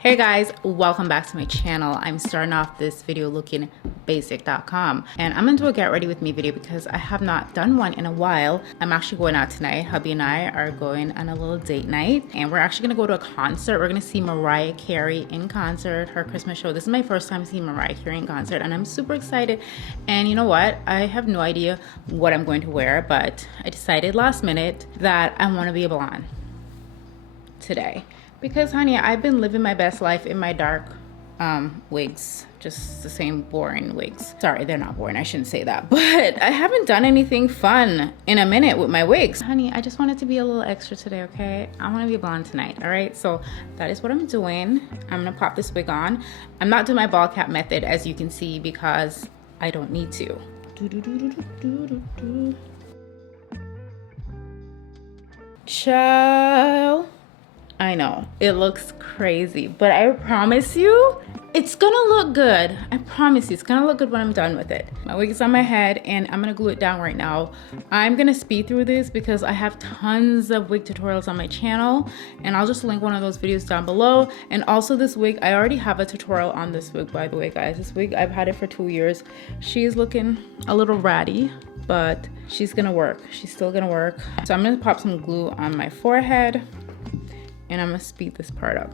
Hey guys, welcome back to my channel. I'm starting off this video looking basic.com, and I'm gonna do a get ready with me video because I have not done one in a while. I'm actually going out tonight. Hubby and I are going on a little date night, and we're actually gonna go to a concert. We're gonna see Mariah Carey in concert, her Christmas show. This is my first time seeing Mariah Carey in concert, and I'm super excited. And you know what? I have no idea what I'm going to wear, but I decided last minute that I want to be a blonde today. Because honey, I've been living my best life in my dark wigs, just the same boring wigs. Sorry, they're not boring, I shouldn't say that, but I haven't done anything fun in a minute with my wigs. Honey, I just wanted to be a little extra today, okay? I want to be blonde tonight, all right? So that is what I'm doing. I'm gonna pop this wig on. I'm not doing my ball cap method, as you can see, because I don't need to. Ciao. I know, it looks crazy, but I promise you, it's gonna look good. I promise you, it's gonna look good when I'm done with it. My wig is on my head, and I'm gonna glue it down right now. I'm gonna speed through this because I have tons of wig tutorials on my channel, and I'll just link one of those videos down below. And also this wig, I already have a tutorial on this wig, by the way, guys. This wig, I've had it for 2 years. She's looking a little ratty, but she's gonna work. She's still gonna work. So I'm gonna pop some glue on my forehead, and I'm gonna speed this part up.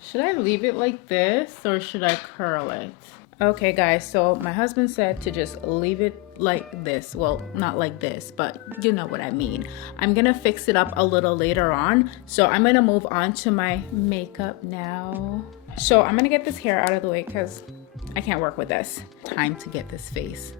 Should I leave it like this or should I curl it? Okay guys, so my husband said to just leave it like this. Well, not like this, but you know what I mean. I'm gonna fix it up a little later on. So I'm gonna move on to my makeup now. So I'm gonna get this hair out of the way because I can't work with this. Time to get this face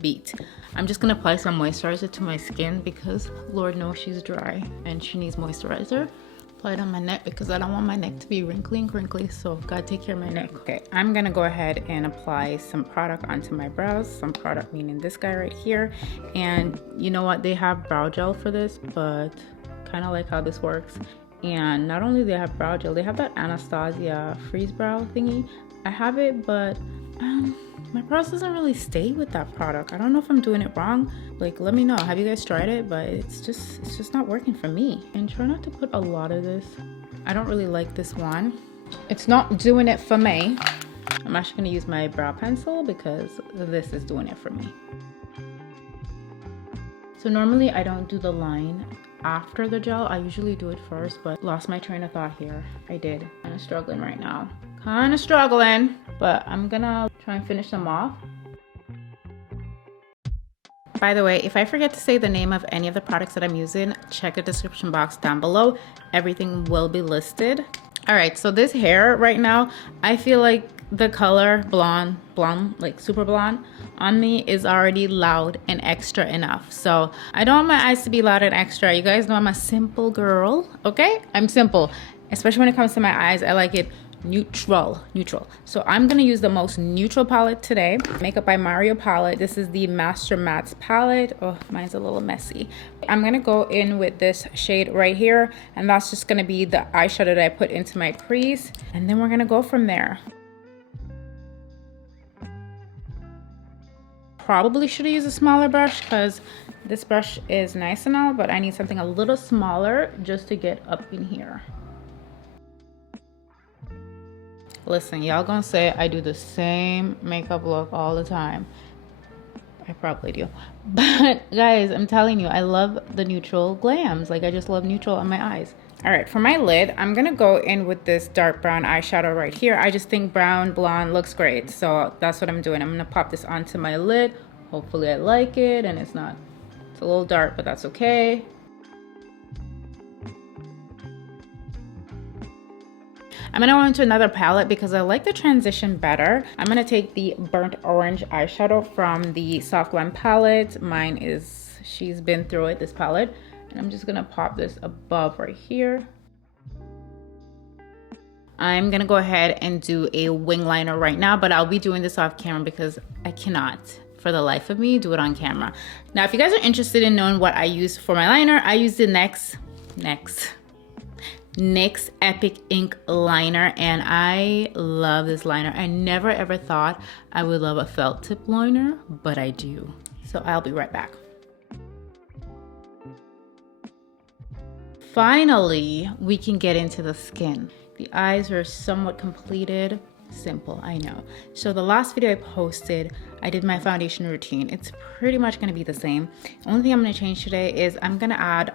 beat. I'm just gonna apply some moisturizer to my skin because Lord knows she's dry and she needs moisturizer. Apply it on my neck because I don't want my neck to be wrinkly and crinkly, so gotta take care of my neck. Okay, I'm gonna go ahead and apply some product onto my brows. Some product meaning this guy right here. And you know what, they have brow gel for this, but kind of like how this works. And not only do they have brow gel, they have that Anastasia freeze brow thingy. I have it, but my brows doesn't really stay with that product. I don't know if I'm doing it wrong. Like, let me know. Have you guys tried it? But it's just not working for me. And try not to put a lot of this. I don't really like this one. It's not doing it for me. I'm actually gonna use my brow pencil because this is doing it for me. So normally I don't do the line after the gel. I usually do it first, but lost my train of thought here. I did. Kind of struggling right now. Kind of struggling, but I'm gonna try and finish them off. By the way, if I forget to say the name of any of the products that I'm using, check the description box down below. Everything will be listed. All right, so this hair right now, I feel like the color blonde, like super blonde on me is already loud and extra enough. So I don't want my eyes to be loud and extra. You guys know I'm a simple girl, okay? I'm simple, especially when it comes to my eyes. I like it neutral. So I'm gonna use the most neutral palette today. Makeup by Mario palette. This is the Master Mattes palette. Oh, mine's a little messy. I'm gonna go in with this shade right here, and that's just gonna be the eyeshadow that I put into my crease, and then we're gonna go from there. Probably should have used a smaller brush because this brush is nice and all, but I need something a little smaller just to get up in here. Listen, y'all gonna say I do the same makeup look all the time. I probably do. But guys, I'm telling you, I love the neutral glams. Like, I just love neutral on my eyes. All right, for my lid, I'm gonna go in with this dark brown eyeshadow right here. I just think brown blonde looks great. So that's what I'm doing. I'm gonna pop this onto my lid. Hopefully I like it and it's a little dark, but that's okay. I'm gonna go into another palette because I like the transition better. I'm gonna take the burnt orange eyeshadow from the Soft Glam palette. Mine is, she's been through it, this palette. And I'm just gonna pop this above right here. I'm gonna go ahead and do a wing liner right now, but I'll be doing this off camera because I cannot, for the life of me, do it on camera. Now, if you guys are interested in knowing what I use for my liner, I use the NYX Epic Ink liner, and I love this liner. I never ever thought I would love a felt tip liner, but I do. So I'll be right back. Finally, we can get into the skin. The eyes are somewhat completed. Simple, I know. So the last video I posted, I did my foundation routine. It's pretty much gonna be the same. Only thing I'm gonna change today is I'm gonna add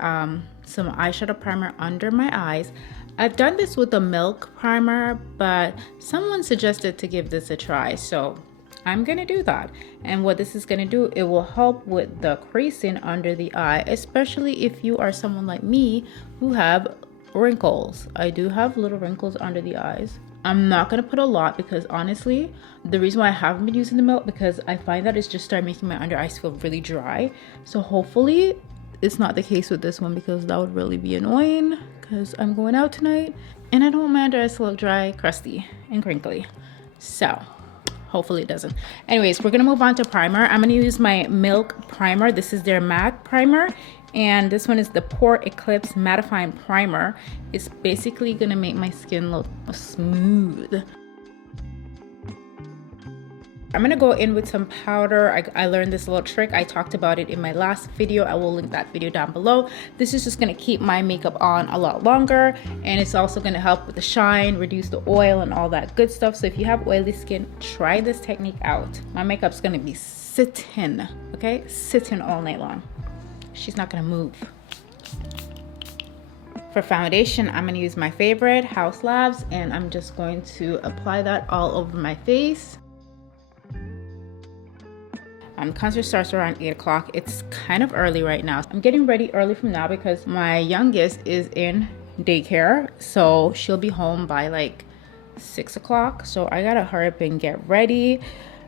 some eyeshadow primer under my eyes. I've done this with the milk primer, but someone suggested to give this a try, so I'm gonna do that. And what this is gonna do, it will help with the creasing under the eye, especially if you are someone like me who have wrinkles. I do have little wrinkles under the eyes. I'm not gonna put a lot because honestly, the reason why I haven't been using the milk because I find that it's just started making my under eyes feel really dry. So hopefully it's not the case with this one because that would really be annoying because I'm going out tonight and I don't want my under eyes to look dry, crusty, and crinkly. So hopefully it doesn't. Anyways, we're gonna move on to primer. I'm gonna use my Milk primer. This is their matte primer. And this one is the Pore Eclipse Mattifying Primer. It's basically gonna make my skin look smooth. I'm gonna go in with some powder. I learned this little trick. I talked about it in my last video. I will link that video down below. This is just gonna keep my makeup on a lot longer, and it's also gonna help with the shine, reduce the oil, and all that good stuff. So if you have oily skin, try this technique out. My makeup's gonna be sitting, okay? Sitting all night long. She's not gonna move. For foundation, I'm gonna use my favorite, Haus Labs, and I'm just going to apply that all over my face. Concert starts around 8 o'clock. It's kind of early right now. I'm getting ready early from now because my youngest is in daycare, so she'll be home by like 6 o'clock. So I gotta hurry up and get ready.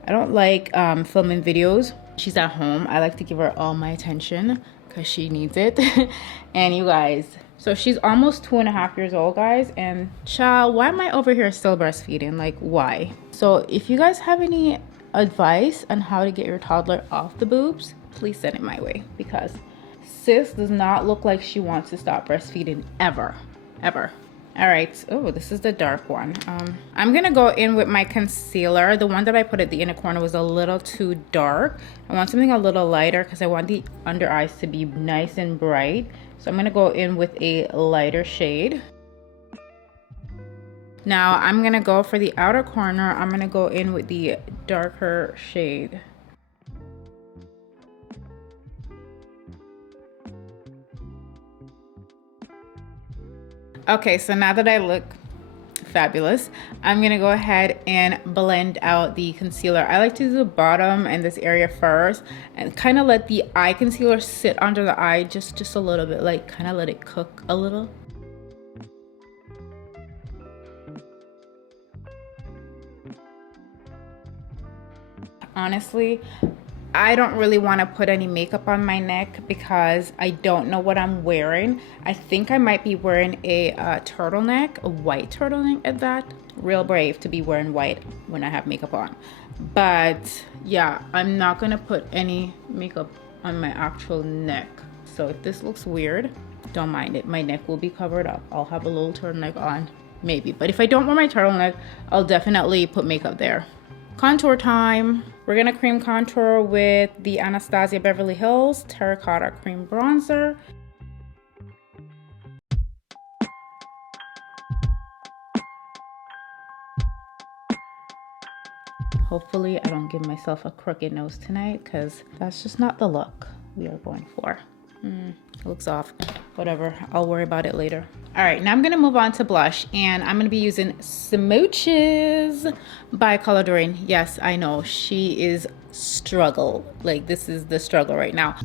I don't like filming videos. She's at home. I like to give her all my attention because she needs it. And you guys, so she's almost 2.5 years old, guys, and child, why am I over here still breastfeeding? Like, why? So if you guys have any advice on how to get your toddler off the boobs, please send it my way because sis does not look like she wants to stop breastfeeding ever. All right, oh, this is the dark one. I'm gonna go in with my concealer. The one that I put at the inner corner was a little too dark. I want something a little lighter because I want the under eyes to be nice and bright. So I'm gonna go in with a lighter shade. Now I'm gonna go for the outer corner. I'm gonna go in with the darker shade. Okay, so now that I look fabulous, I'm gonna go ahead and blend out the concealer. I like to do the bottom and this area first and kind of let the eye concealer sit under the eye just a little bit, like kind of let it cook a little. Honestly, I don't really want to put any makeup on my neck because I don't know what I'm wearing. I think I might be wearing a turtleneck, a white turtleneck at that. Real brave to be wearing white when I have makeup on. But yeah, I'm not going to put any makeup on my actual neck. So if this looks weird, don't mind it. My neck will be covered up. I'll have a little turtleneck on, maybe. But if I don't wear my turtleneck, I'll definitely put makeup there. Contour time. We're gonna cream contour with the Anastasia Beverly Hills Terracotta Cream Bronzer. Hopefully I don't give myself a crooked nose tonight because that's just not the look we are going for. It looks off. Whatever, I'll worry about it later. All right, now I'm gonna move on to blush, and I'm gonna be using Smooches by Color Doreen. Yes, I know, she is struggle. Like, this is the struggle right now.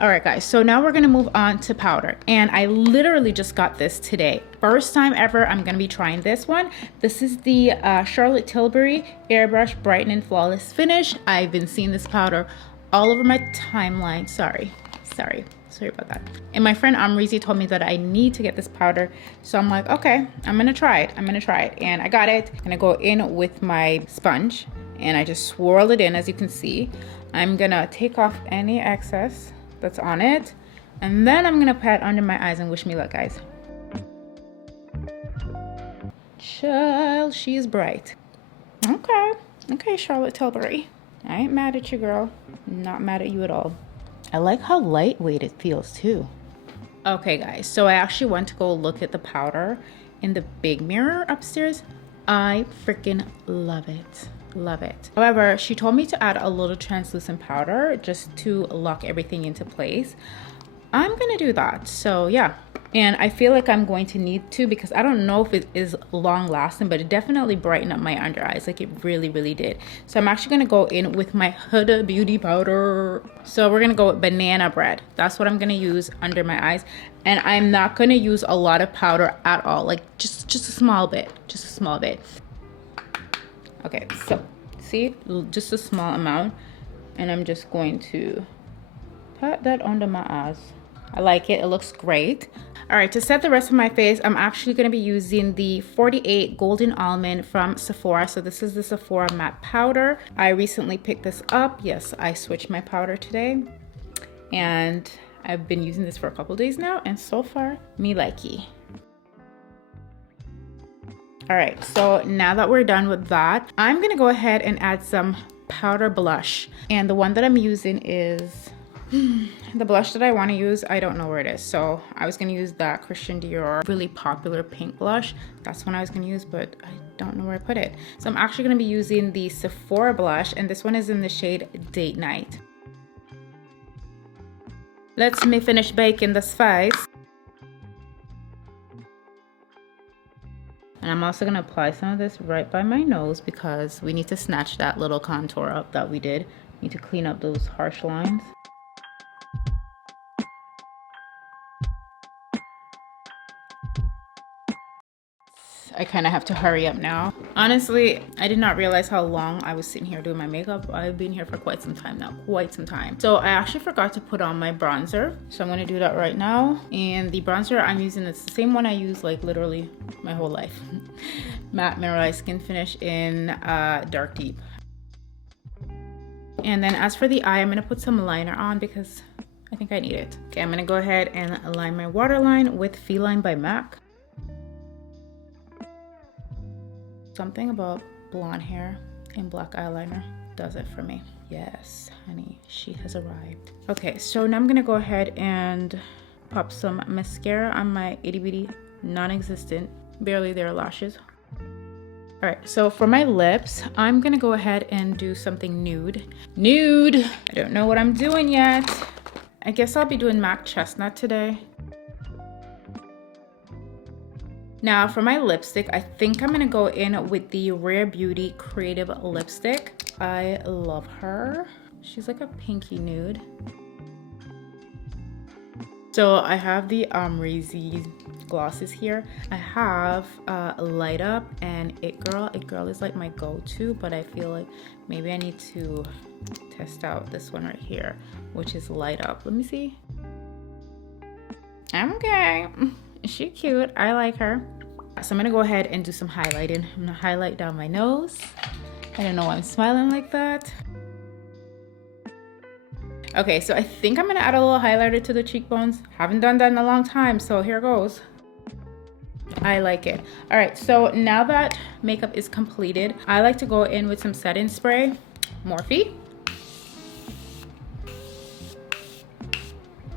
All right, guys, so now we're gonna move on to powder, and I literally just got this today. First time ever I'm gonna be trying this one. This is the Charlotte Tilbury Airbrush Brightening Flawless Finish. I've been seeing this powder all over my timeline. Sorry about that. And my friend Amrizi told me that I need to get this powder, so I'm like, okay, I'm gonna try it, and I got it. I'm gonna go in with my sponge, and I just swirl it in. As you can see, I'm gonna take off any excess that's on it, and then I'm gonna pat under my eyes and wish me luck, guys. Child, she is bright. Okay, Charlotte Tilbury, I ain't mad at you, girl. Not mad at you at all. I like how lightweight it feels too. Okay guys, so I actually went to go look at the powder in the big mirror upstairs. I freaking love it. Love it. However, she told me to add a little translucent powder just to lock everything into place. I'm gonna do that. So yeah, and I feel like I'm going to need to, because I don't know if it is long lasting, but it definitely brightened up my under eyes. Like it really, really did. So I'm actually gonna go in with my Huda Beauty powder. So we're gonna go with banana bread. That's what I'm gonna use under my eyes. And I'm not gonna use a lot of powder at all. Like just a small bit, just a small bit. Okay, so see, just a small amount. And I'm just going to pat that under my eyes. I like it. It looks great. All right, to set the rest of my face, I'm actually going to be using the 48 Golden Almond from Sephora. So this is the Sephora matte powder. I recently picked this up. Yes, I switched my powder today. And I've been using this for a couple days now. And so far, me likey. All right, so now that we're done with that, I'm going to go ahead and add some powder blush. And the one that I'm using is... the blush that I want to use, I don't know where it is. So I was going to use that Christian Dior really popular pink blush. That's one I was going to use, but I don't know where I put it. So I'm actually going to be using the Sephora blush, and this one is in the shade Date Night. Let me finish baking this face. And I'm also going to apply some of this right by my nose because we need to snatch that little contour up that we did. Need to clean up those harsh lines. I kind of have to hurry up now. Honestly, I did not realize how long I was sitting here doing my makeup. I've been here for quite some time now, quite some time. So I actually forgot to put on my bronzer. So I'm gonna do that right now. And the bronzer I'm using is the same one I use like literally my whole life. Matte Mineralize Skin Finish in Dark Deep. And then as for the eye, I'm gonna put some liner on because I think I need it. Okay, I'm gonna go ahead and line my waterline with Feline by MAC. Something about blonde hair and black eyeliner does it for me. Yes, honey, she has arrived. Okay, so now I'm gonna go ahead and pop some mascara on my itty bitty non-existent, barely there lashes. All right, so for my lips, I'm gonna go ahead and do something nude. Nude, I don't know what I'm doing yet. I guess I'll be doing MAC Chestnut today. Now for my lipstick, I think I'm gonna go in with the Rare Beauty Creative Lipstick. I love her. She's like a pinky nude. So I have the Omrizi glosses here. I have Light Up and It Girl. It Girl is like my go-to, but I feel like maybe I need to test out this one right here, which is Light Up. Let me see. Okay. She's cute. I like her. So I'm gonna go ahead and do some highlighting. I'm gonna highlight down my nose. I don't know why I'm smiling like that. Okay, so I think I'm gonna add a little highlighter to the cheekbones. Haven't done that in a long time, so here goes. I like it. All right, so now that makeup is completed, I like to go in with some setting spray, Morphe.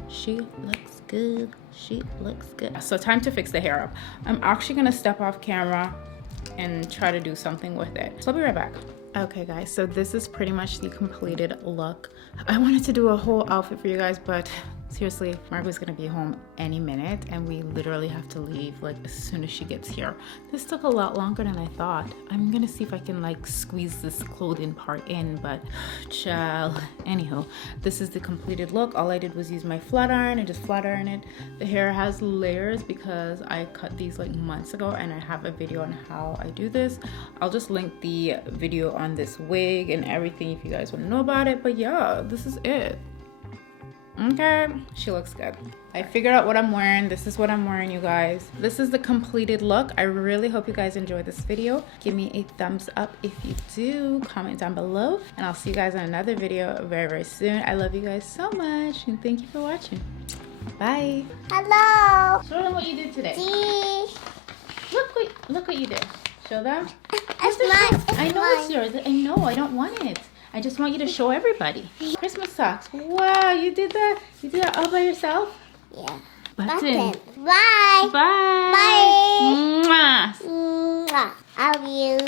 She looks good. She looks good. So time to fix the hair up. I'm actually gonna step off camera and try to do something with it. So I'll be right back. Okay guys, so this is pretty much the completed look. I wanted to do a whole outfit for you guys, but seriously, Margot's gonna be home any minute and we literally have to leave like as soon as she gets here. This took a lot longer than I thought. I'm gonna see if I can like squeeze this clothing part in, but child. Anywho, this is the completed look. All I did was use my flat iron and just flat iron it. The hair has layers because I cut these like months ago and I have a video on how I do this. I'll just link the video on this wig and everything if you guys want to know about it, but yeah, this is it. Okay, she looks good. I figured out what I'm wearing. This is what I'm wearing, you guys. This is the completed look. I really hope you guys enjoyed this video. Give me a thumbs up if you do. Comment down below, and I'll see you guys in another video very, very soon. I love you guys so much, and thank you for watching. Bye. Hello. Show them what you did today. See? Look what you did. Show them. It's mine. I know it's yours. I know. I don't want it. I just want you to show everybody. Christmas socks. Wow, you did that? You did that all by yourself? Yeah. Button. Bye. Bye. Bye. Mwah. Mwah. Love you.